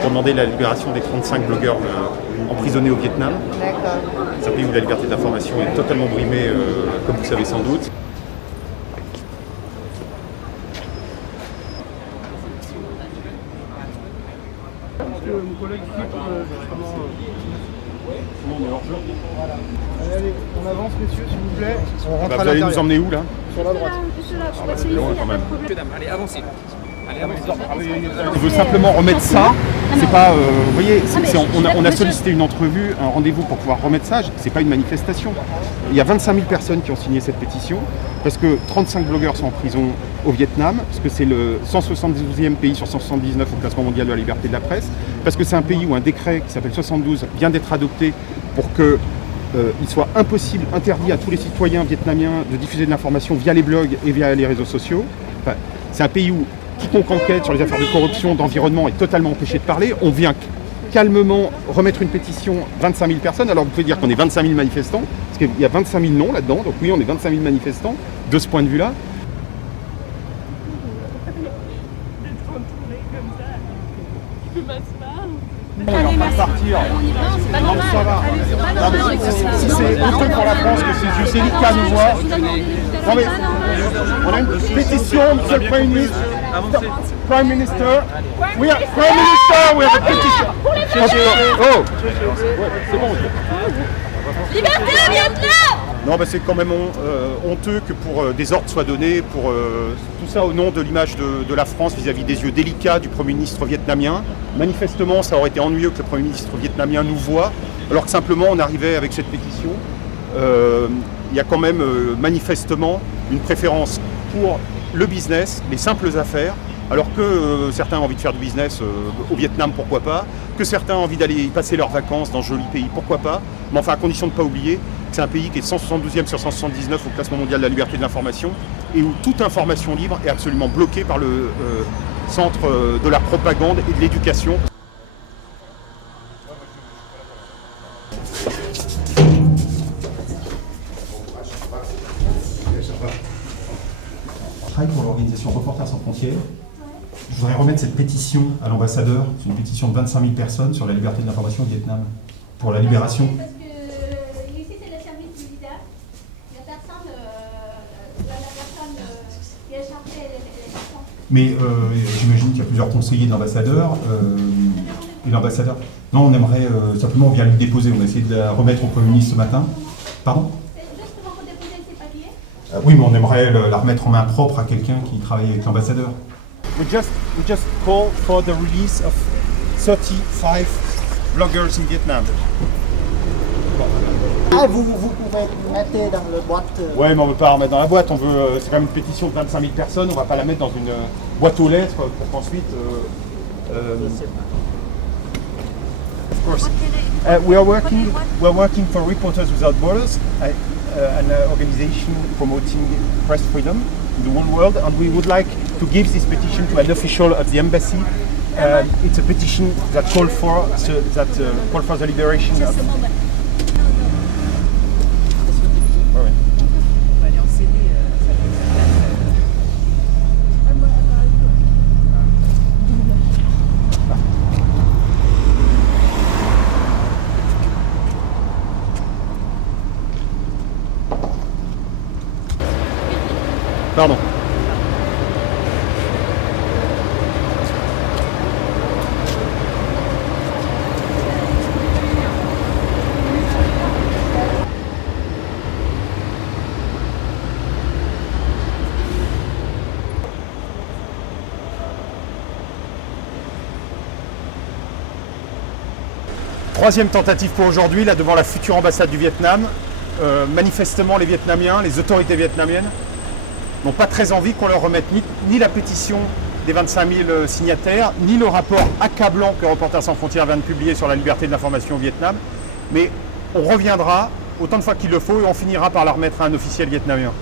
Pour demander la libération des 35 blogueurs emprisonnés au Vietnam. D'accord. C'est un pays où la liberté d'information est totalement brimée, comme vous savez sans doute. Mon collègue Allez, on avance messieurs s'il vous plaît. On rentre Vous allez nous emmener où là? Sur la droite. C'est loin quand même. Allez, avancez. On veut simplement remettre ça. C'est pas, vous voyez, on a sollicité une entrevue, un rendez-vous pour pouvoir remettre ça. C'est pas une manifestation. Il y a 25 000 personnes qui ont signé cette pétition parce que 35 blogueurs sont en prison au Vietnam, parce que c'est le 172e pays sur 179 au classement mondial de la liberté de la presse, parce que c'est un pays où un décret qui s'appelle 72 vient d'être adopté pour que il soit impossible, interdit à tous les citoyens vietnamiens de diffuser de l'information via les blogs et via les réseaux sociaux. Enfin, c'est un pays où quiconque enquête sur les affaires de corruption, d'environnement est totalement empêché de parler. On vient calmement remettre une pétition 25 000 personnes. Alors vous pouvez dire qu'on est 25 000 manifestants, parce qu'il y a 25 000 noms là-dedans. Donc oui, on est 25 000 manifestants de ce point de vue-là. On est en train de partir. Non, ça va. Si c'est autant pour la France que c'est juste délicat de voir. Non, mais on a une pétition, monsieur le Premier ministre. Prime Minister. We have a petition. Oh, c'est bon. Liberté, Vietnam! Non, bah c'est quand même honteux que pour des ordres soient donnés, pour tout ça au nom de l'image de la France vis-à-vis des yeux délicats du Premier ministre vietnamien. Manifestement, ça aurait été ennuyeux que le Premier ministre vietnamien nous voie, alors que simplement on arrivait avec cette pétition. Il y a quand même manifestement une préférence pour le business, les simples affaires, alors que certains ont envie de faire du business au Vietnam, pourquoi pas, que certains ont envie d'aller passer leurs vacances dans ce joli pays, pourquoi pas, mais enfin à condition de ne pas oublier que c'est un pays qui est 172e sur 179 au classement mondial de la liberté de l'information et où toute information libre est absolument bloquée par le centre de la propagande et de l'éducation. Je travaille pour l'organisation Reporters sans frontières. Je voudrais remettre cette pétition à l'ambassadeur. C'est une pétition de 25 000 personnes sur la liberté de l'information au Vietnam, pour la libération. Parce que ici c'est le service militaire. Il n'y a personne, la personne qui est chargée des enfants. Mais j'imagine qu'il y a plusieurs conseillers de l'ambassadeur. Et l'ambassadeur. Non, on aimerait simplement, on vient lui déposer. On a essayé de la remettre au Premier ministre ce matin. Pardon? C'est juste pour redéposer ces papiers. Oui, mais on aimerait la remettre en main propre à quelqu'un qui travaille avec l'ambassadeur. We just call for the release of 35 bloggers in Vietnam. Ah, vous pouvez mettre dans la boîte. Ouais, mais on ne veut pas la remettre dans la boîte. On veut, c'est quand même une pétition de 25 000 personnes. On ne va pas la mettre dans une boîte aux lettres pour qu'ensuite. Of course. We are working for Reporters Without Borders, an organization promoting press freedom in the whole world, and we would like to give this petition to an official of the embassy. It's a petition that calls for the liberation of. Pardon. Troisième tentative pour aujourd'hui, là devant la future ambassade du Vietnam. Manifestement, les Vietnamiens, les autorités vietnamiennes, n'ont pas très envie qu'on leur remette ni la pétition des 25 000 signataires, ni le rapport accablant que Reporters sans frontières vient de publier sur la liberté de l'information au Vietnam. Mais on reviendra autant de fois qu'il le faut et on finira par la remettre à un officiel vietnamien.